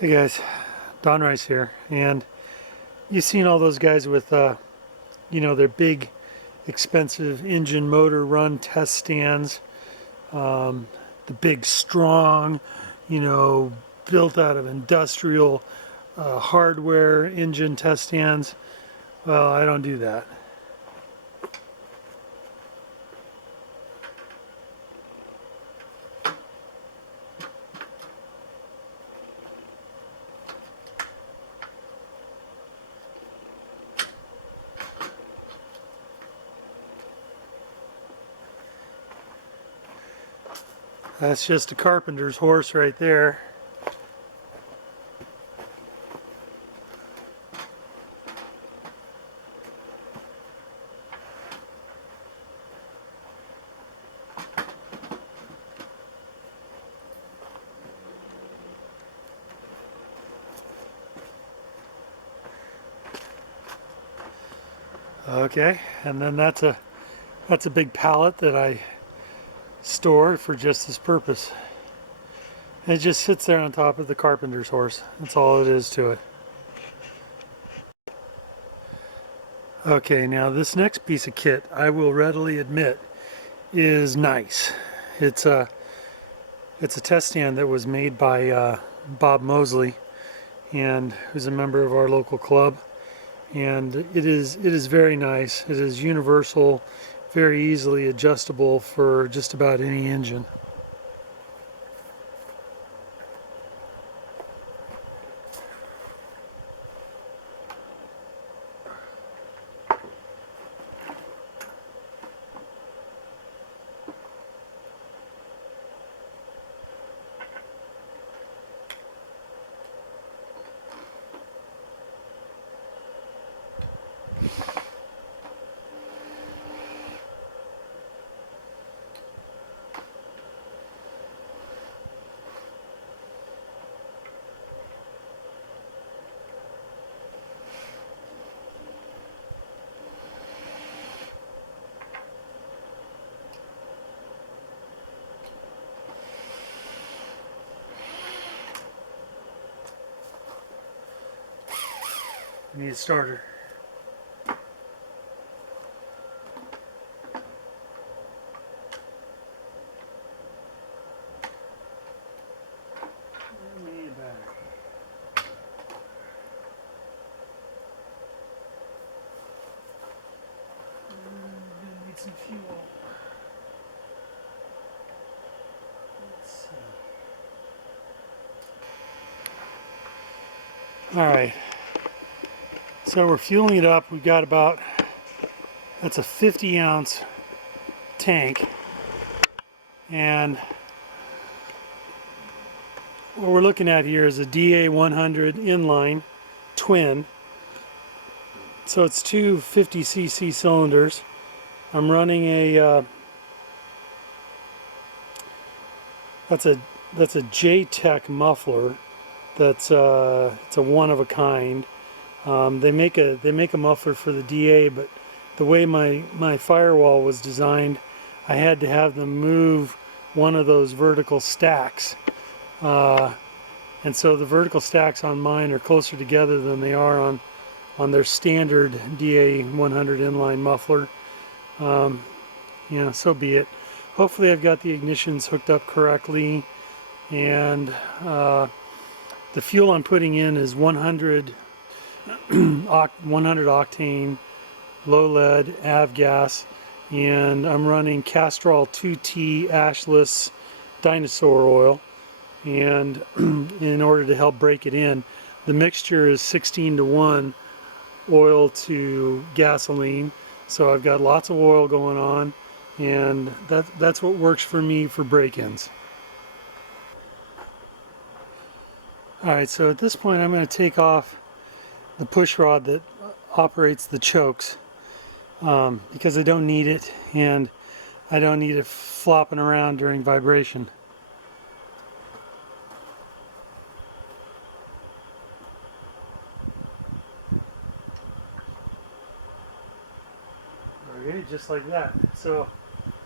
Hey guys, Don Rice here, and you've seen all those guys with, their big, expensive engine motor run test stands, the big, strong, you know, built out of industrial hardware engine test stands. Well, I don't do that. That's just a carpenter's horse right there. Okay, and then that's a big pallet that I store for just this purpose. It just sits there on top of the carpenter's horse. That's all it is to it. Okay, now this next piece of kit, I will readily admit, is nice. It's a it's a test stand that was made by Bob Mosley, and who's a member of our local club. And it is very nice. It is universal, very easily adjustable for just about any engine. I need a starter. I need a battery. Need some fuel. Let's see. All right. So we're fueling it up. We've got about, that's a 50-ounce tank, and what we're looking at here is a DA100 inline twin. So it's two 50cc cylinders. I'm running a that's a J-Tech muffler. It's a one of a kind. They make a muffler for the DA, but the way my firewall was designed, I had to have them move one of those vertical stacks, and so the vertical stacks on mine are closer together than they are on their standard DA 100 inline muffler. So be it. Hopefully I've got the ignitions hooked up correctly, and the fuel I'm putting in is 100 octane low lead avgas, and I'm running Castrol 2T ashless dinosaur oil, and in order to help break it in, the mixture is 16:1 oil to gasoline, so I've got lots of oil going on, and that's what works for me for break-ins. Alright, so at this point I'm going to take off the push rod that operates the chokes, because I don't need it, and I don't need it flopping around during vibration. Okay, just like that. So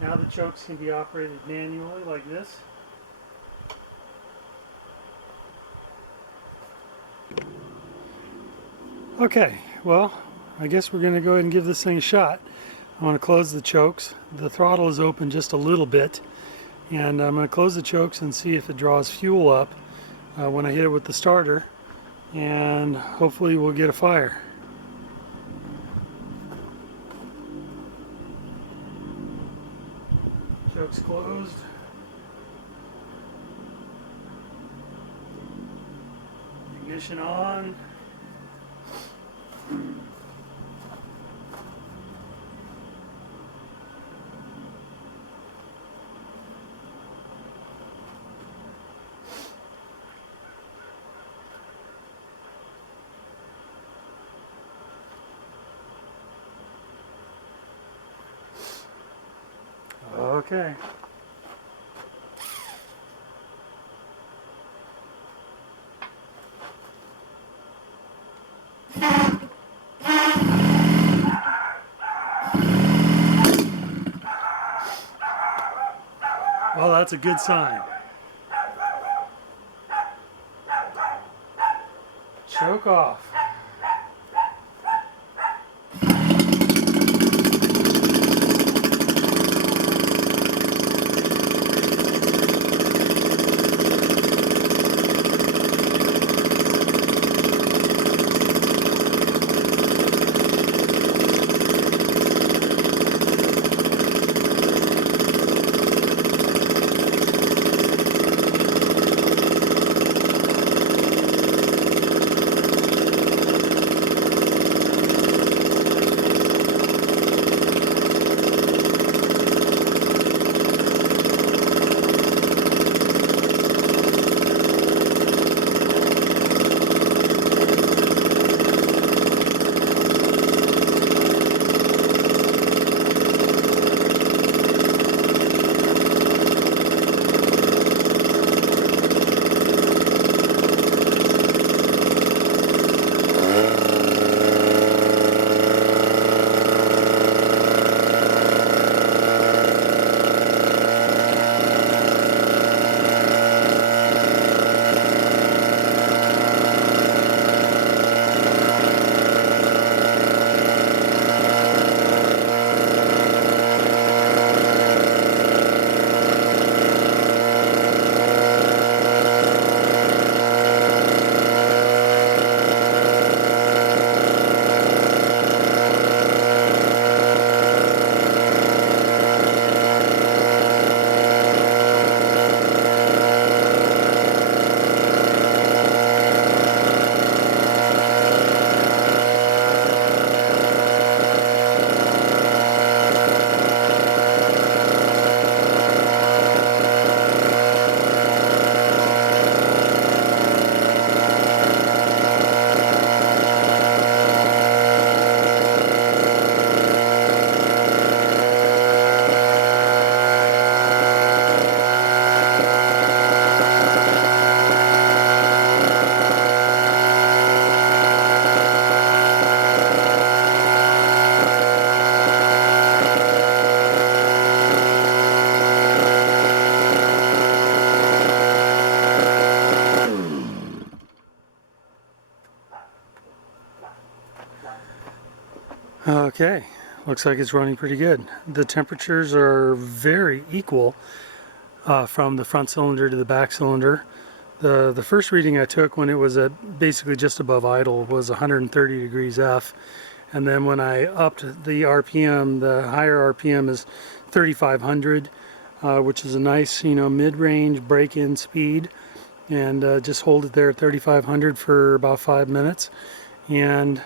now the chokes can be operated manually like this. Okay, well, I guess we're going to go ahead and give this thing a shot. I want to close the chokes. The throttle is open just a little bit, and I'm going to close the chokes and see if it draws fuel up when I hit it with the starter, and hopefully we'll get a fire. Chokes closed. Ignition on. Okay. Well, that's a good sign. Choke off. Okay, looks like it's running pretty good. The temperatures are very equal from the front cylinder to the back cylinder. The first reading I took when it was at basically just above idle was 130 degrees F, and then when I upped the RPM, the higher RPM is 3500, which is a nice, mid-range break-in speed, and just hold it there at 3500 for about 5 minutes, and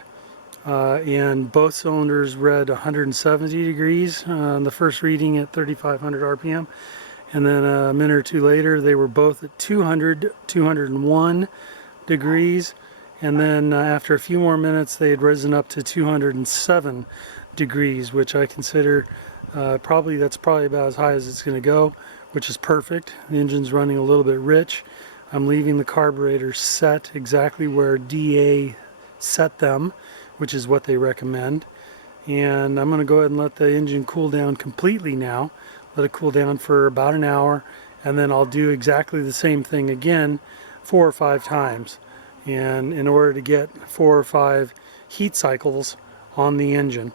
both cylinders read 170 degrees on the first reading at 3500 RPM, and then a minute or two later they were both at 201 degrees, and then after a few more minutes they had risen up to 207 degrees, which I consider that's probably about as high as it's going to go, which is perfect. The engine's running a little bit rich. I'm leaving the carburetors set exactly where DA set them, which is what they recommend. And I'm going to go ahead and let the engine cool down completely now. Let it cool down for about an hour, and then I'll do exactly the same thing again 4 or 5 times. And in order to get 4 or 5 heat cycles on the engine.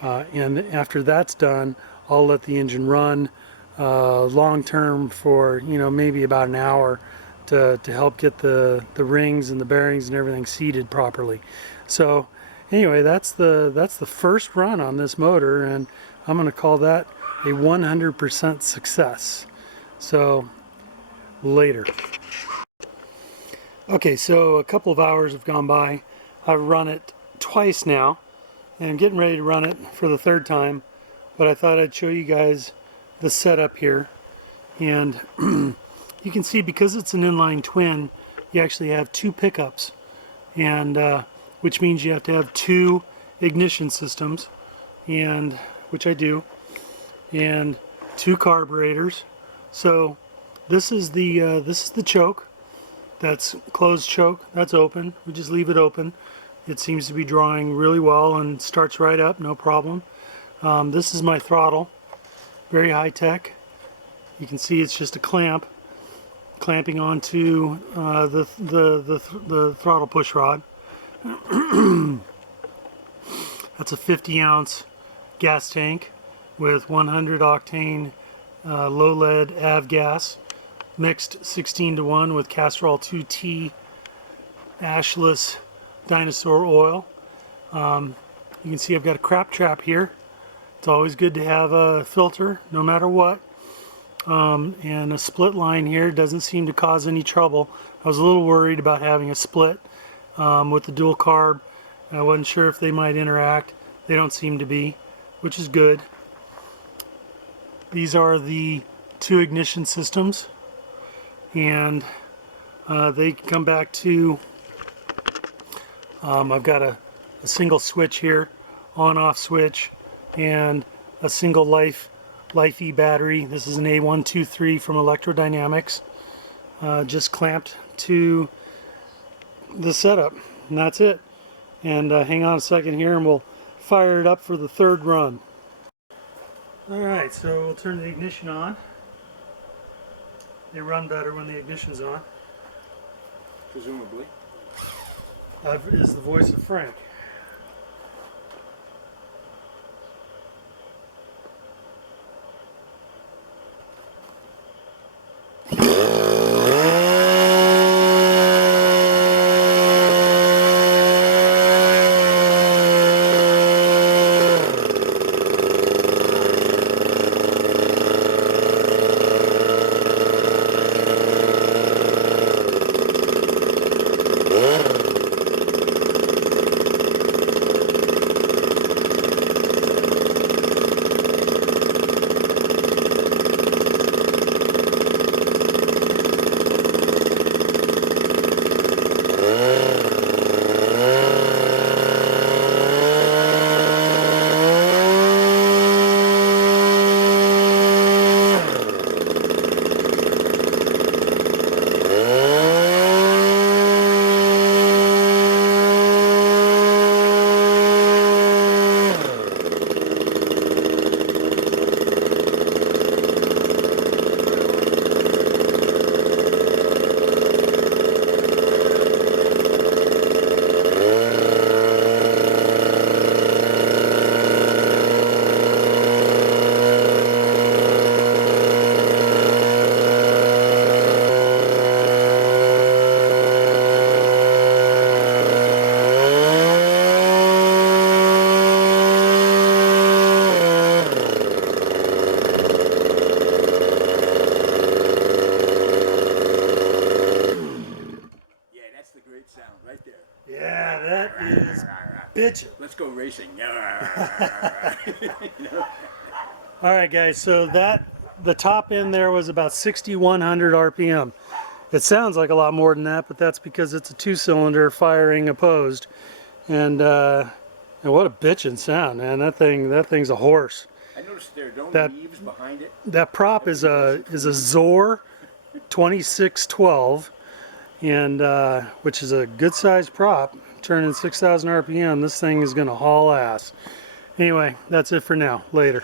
And after that's done, I'll let the engine run long term for, you know, maybe about an hour to help get the rings and the bearings and everything seated properly. So anyway, that's the first run on this motor, and I'm going to call that a 100% success. So later. Okay, so a couple of hours have gone by. I've run it twice now, and I'm getting ready to run it for the third time, but I thought I'd show you guys the setup here. And you can see, because it's an inline twin, you actually have two pickups, and which means you have to have two ignition systems, and which I do, and two carburetors. So this is the choke. That's closed choke. That's open. We just leave it open. It seems to be drawing really well and starts right up, no problem. This is my throttle, very high tech. You can see it's just a clamp, clamping onto the throttle push rod. That's a 50-ounce gas tank with 100 octane low lead avgas, mixed 16:1 with Castrol 2T ashless dinosaur oil. You can see I've got a crap trap here. It's always good to have a filter no matter what. And a split line here doesn't seem to cause any trouble. I was a little worried about having a split with the dual carb. I wasn't sure if they might interact. They don't seem to be, which is good. These are the two ignition systems, and they come back to, I've got a single switch here, on-off switch, and a single Life-E battery. This is an A123 from Electrodynamics, just clamped to the setup, and that's it. And hang on a second here and we'll fire it up for the third run. Alright, so we'll turn the ignition on. They run better when the ignition's on. Presumably. That is the voice of Frank. Yeah, that is bitchin'. Let's go racing. Alright guys, so the top end there was about 6,100 RPM. It sounds like a lot more than that, but that's because it's a two-cylinder firing opposed. And what a bitchin' sound, man. That thing's a horse. I noticed there are no leaves behind it. That prop is a Xoar 2612, and which is a good sized prop. Turning 6,000 RPM, this thing is gonna haul ass. Anyway, that's it for now. Later.